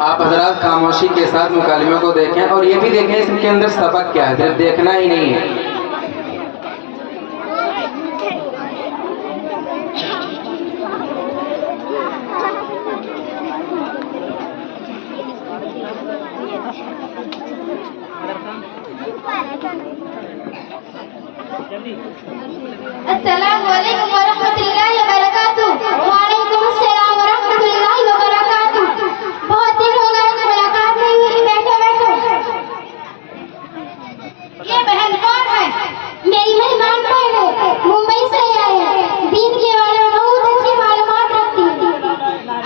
आप हजरात खामोशी के साथ मुकालमे को देखें और ये भी देखें इसके अंदर सबक क्या है, सिर्फ देखना ही नहीं है। अस्सलामु अलैकुम वरहमतुल्लाहि वबरकातुहू। वालेकुम अस्सलाम वरहमतुल्लाहि वबरकातुहू। बहुत दिन हो गए मुलाकात नहीं हुई। बैठो बैठो। ये बहन कौन है? मेरी मेहमान बहन है, मुंबई से आई है। दीन के बारे में बहुत अच्छी मालूमात रखती है।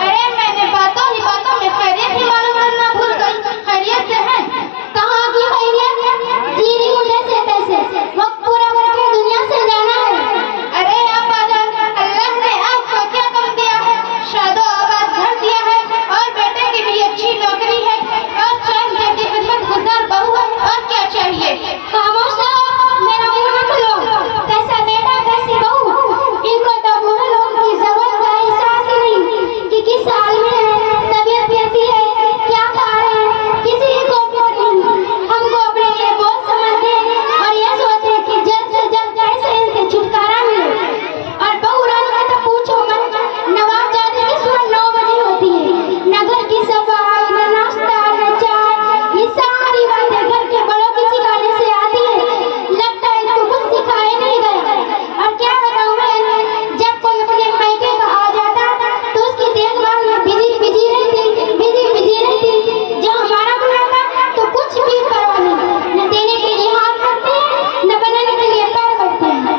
अरे मैंने बातों में खैरियत ही मालूम करना भूल गई। खैरियत से है? कहाँ की खैरियत? जी रही हूँ जैसे तैसे, वक्त पूरा करके दुनिया से जाना है। अरे आप अल्लाह ने आपको क्या कम दिया है? शादो आबाद घर दिया है और बेटे की भी अच्छी नौकरी है और चैन जैसी खिदमत गुजार बहू है, और क्या चाहिए? खामोश रहो, मेरा मुंह न खोलो। कैसा बेटा कैसी बहू, इनको तो बूढ़े लोग की जरूरत का एहसास ही नहीं कि किस हाल में है, तबीयत कैसी है, क्या खा रहे हैं, किसी को क्यों नहीं। हमको अपने लिए बोझ समझते और ये सोचते कि जल्द से जल्द कैसे इनसे छुटकारा मिले। और बहू रानी का तो पूछो मत। नवाब जाने की सुबह 9 बजे होती है। नगर की सफाई, न नाश्ता न चाय, ये सारी बातें घर के बड़ों की सिखाने से आती है। लगता है इसको कुछ सिखाया नहीं गया। और क्या बताऊं मैं, जब कोई अपने मायके का आ जाता तो उसकी देखभाल में बिजी रहती। जब हमारा बुलाता तो कुछ भी परवाह नहीं, न देने के लिए हाथ करते हैं न बनाने के लिए पैर करते हैं।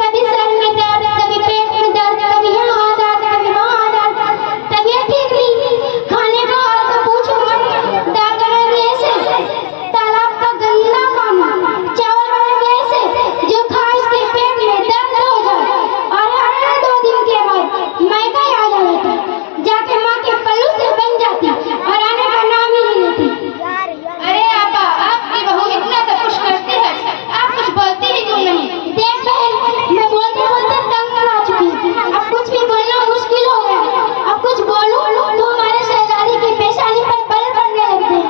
कभी सर में दर्द, कभी पेट में दर्द, कभी यहाँ दर्द, कभी वहाँ दर्द, तबीयत ठीक नहीं। खाने का हाल तो पूछो मत। दाल बनाएंगे ऐसे तालाब का गंदा पानी, चावल बनाएंगे ऐसे जो खाए उसके पेट में दर्द हो जाए। और हर 2 दिन के बाद मायका आ जाता, जाके माँ के पल्लू से बन जाती और आने का नाम ही नहीं लेती। अरे आपा, आपकी बहू इतना सब कुछ करती है, आप कुछ बोलती ही क्यों नहीं? देख बहन, मैं बोलते बोलते तंग आ चुकी हूँ। अब कुछ भी बोलना मुश्किल हो गया। अब कुछ बोलूं तो हमारे शहजादी की पेशानी पर बल पड़ने लगते हैं,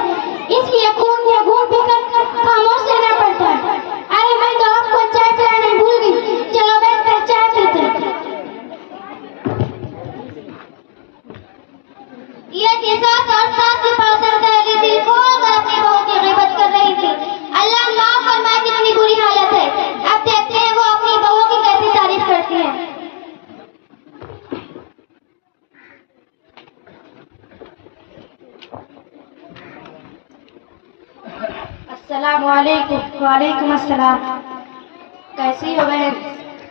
इसलिए खून या घूम पीकर खामोश रहना पड़ता है। अरे मैं तो आपको चाय पिलाने भूल गई। चलो बैठकर चाय पीते हैं। ये साथ और साथ की पाउडर सहेली दिल खोलकर अपनी बहू की गिबत कर रही थी। अल्लाह माफ फरमाए कितनी बुरी हालत है। अब देखते हैं वो अपनी बहू की कैसी तारीफ करती है। अस्सलाम वालेकुम। वालेकुम अस्सलाम। कैसी हो बहन?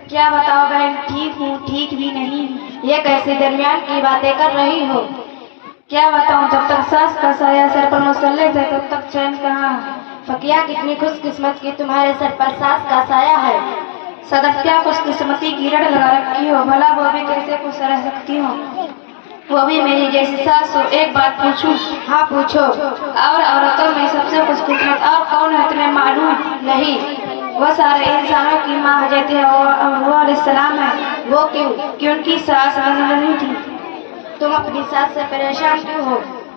क्या बताओ बहन, ठीक हूँ, ठीक भी नहीं। ये कैसी दरमियान की बातें कर रही हो? क्या बताऊं, जब तक सास का साया सर पर मुसल्लत है तब तक चैन कहाँ। फकिया कितनी खुशकिस्मत की तुम्हारे सर पर सास का साया है। सदफ क्या खुशकिस्मती की रट लगा रखी हो। भला वो भी कैसे खुश रह सकती हो, वो भी मेरी जैसी सास हो। एक बात पूछूं? हाँ पूछो। और औरतों में सबसे खुशकिस्मत और कौन है तुम्हें मालूम? नहीं। वो सारे इंसानों की माँ हज़रत हव्वा अलैहिस्सलाम है। वो क्यों? कि उनकी सास नहीं थी। तुम अपनी सास से परेशान क्यों हो?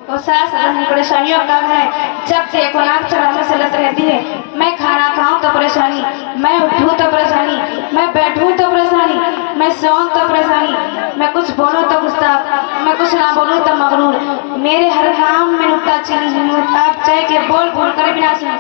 वो सास अपनी परेशानियों का है। जब देखो नाक चढ़ाने से लग रहती है। मैं खाना खाऊं तो परेशानी, मैं उठूं तो परेशानी, मैं बैठूं तो परेशानी, मैं सोऊं तो परेशानी, मैं कुछ बोलूं तो गुस्ताख, मैं कुछ ना बोलूं तो मगरूर। मेरे हर काम में नुक्ताचीनी है। आप चाहे के बोल बोल कर भी ना सुनो।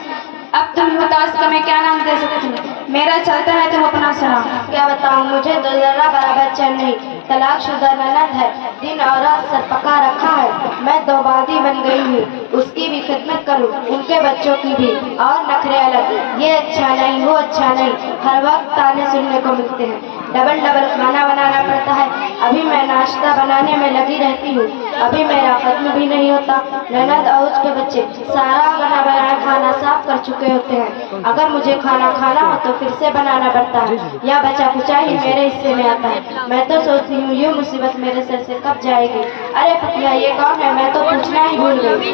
अब तुम ही बताओ इसका मैं क्या नाम दे सकती हूँ? मेरा चलता है तुम अपना सुनाओ। क्या बताऊँ, मुझे तो जरा बराबर चैन नहीं। तलाकशुदा ननद है, दिन और रात सर पका रखा है। मैं दोबादी बन गई हूँ, उसकी भी खिदमत करूँ, उनके बच्चों की भी, और नखरे अलग। ये अच्छा नहीं, वो अच्छा नहीं, हर वक्त ताने सुनने को मिलते हैं। डबल डबल खाना बनाना पड़ता है। अभी मैं नाश्ता बनाने में लगी रहती हूँ, अभी मेरा खत्म भी नहीं होता। ननद और उसके बच्चे सारा बना बनाया खाना साफ कर चुके होते हैं। अगर मुझे खाना खाना हो तो फिर से बनाना पड़ता है, या बचा कुचा ही मेरे हिस्से में आता है। मैं तो सोचती हूँ ये मुसीबत मेरे सर से कब जाएगी। अरे फतिया, ये कौन है? मैं तो पूछना ही भूल गई।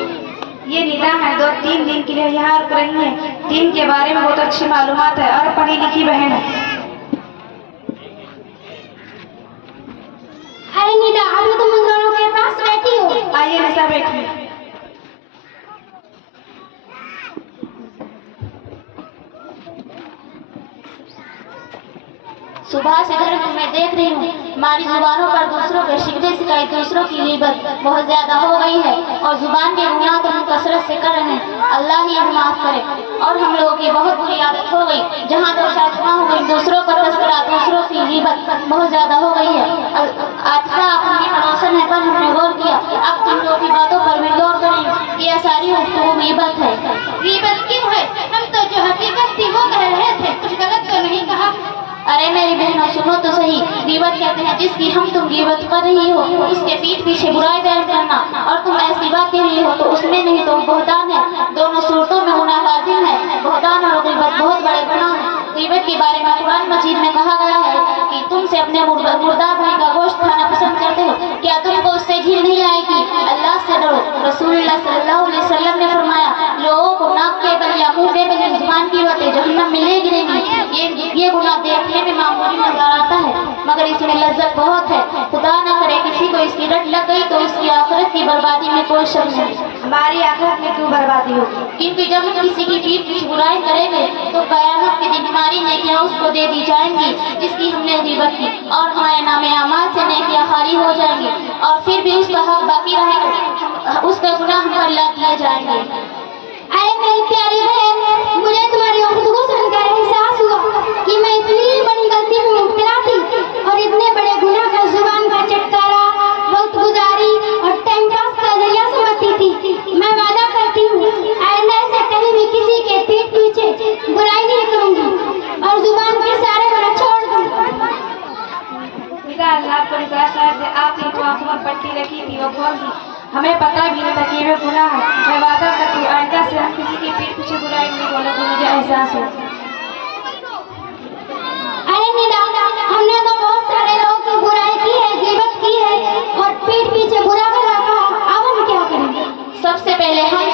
ये नीला है, 2-3 दिन के लिए यहाँ रुक रही है। दिन के बारे में बहुत अच्छी मालूमात है और पढ़ी लिखी बहन है। अरे नीला, अभी तुम उन दोनों के पास बैठी हो, आइए निशा बैठिए। सुबह से घर में मैं देख रही हूँ हमारी जुबानों पर दूसरों के शिकवे शिकायत, दूसरों की ग़ीबत बहुत ज्यादा हो गई है और जुबान के गुनाह तो हम कसरत से कर रहे हैं। अल्लाह ही हमें माफ करे। और हम लोगों की बहुत बुरी आदत हो गई, जहाँ दो शादियाँ हो गई, दूसरों का तस्करा, दूसरों की ग़ीबत बहुत ज्यादा हो गई है। आतिशा अपनी पड़ोसन है पर हमने गौर किया, अब तुम लोगों की बातों पर भी गौर करें कि यह सारी गुफ्तगू ग़ीबत है। ग़ीबत क्यों है? हम तो जो हकीकत थी वो कह रहे थे, कुछ गलत तो नहीं कहा। अरे मेरी बहनों सुनो तो सही, ग़ीबत कहते हैं जिसकी हम तुम ग़ीबत कर रही हो उसके पीठ पीछे बुराई बयान करना, और तुम ऐसी बात कह रही हो तो उसमें नहीं तो बहतान है। दोनों सूरतों में गुनाह लाजिम है। बहतान और ग़ीबत बहुत बड़े गुनाह हैं। ग़ीबत के बारे में कुरान मजीद में कहा गया है कि तुमसे अपने मुर्दा भाई का गोश्त खाना पसंद करते हो, क्या तुमको उससे घिन नहीं आएगी? अल्लाह से डरो। रसूलुल्लाह सल्लल्लाहु अलैहि वसल्लम ने फरमाया, लोगों को नाक के बल या मुंह के बल जुबान की बातें जहन्नम में ले गिरेंगी। ये गुनाह देखने में मामूली नजर आता है मगर इसमें लज्जत बहुत है। खुदा न करे किसी को इसकी रट लग गई तो उसकी आखिरत की बर्बादी में कोई शक नहीं। हमारी आखिरत में क्यों बर्बादी होगी? क्योंकि जब हम किसी की पीठ पीछे बुराई करेंगे तो कयामत के दिन हमारी नेकियां उसको दे दी जाएंगी जिसकी हमने ग़ीबत की, और हमारे नामे अमाल से नेकियां खाली हो जाएंगी और फिर भी उसका हक बाकी रहेगा, उसका गुनाह हम पर ला दिए जाएंगे। अरे मेरी प्यारी बहन, मुझे तुम्हारी गुफ्तगू सुनकर एहसास हुआ कि मैं इतनी बड़ी गलती में मुब्तला थी और इतने बड़े गुनाह का जुबान का चटकारा, वक्त गुजारी और टाइम पास का जरिया समझती थी। मैं वादा करती हूँ आइंदा से कभी भी किसी के पीठ पीछे बुराई नहीं करूँगी और जुबान के सारे गुनाह छोड़ दूँगी। अल्लाह को आपने जो आंखों में पट्टी रखी थी वो कौन सी? हमें पता भी नहीं था कि ये गुनाह है। मैं वादा करती हूँ आइंदा से हम किसी की पीठ पीछे बुराई नहीं बोलेंगे। मुझे एहसास हो। अरे निदा, हमने तो बहुत सारे लोगों की बुराई की है, ग़ीबत की है और पीठ पीछे बुरा भला कहा। अब हम क्या करेंगे? सबसे पहले हम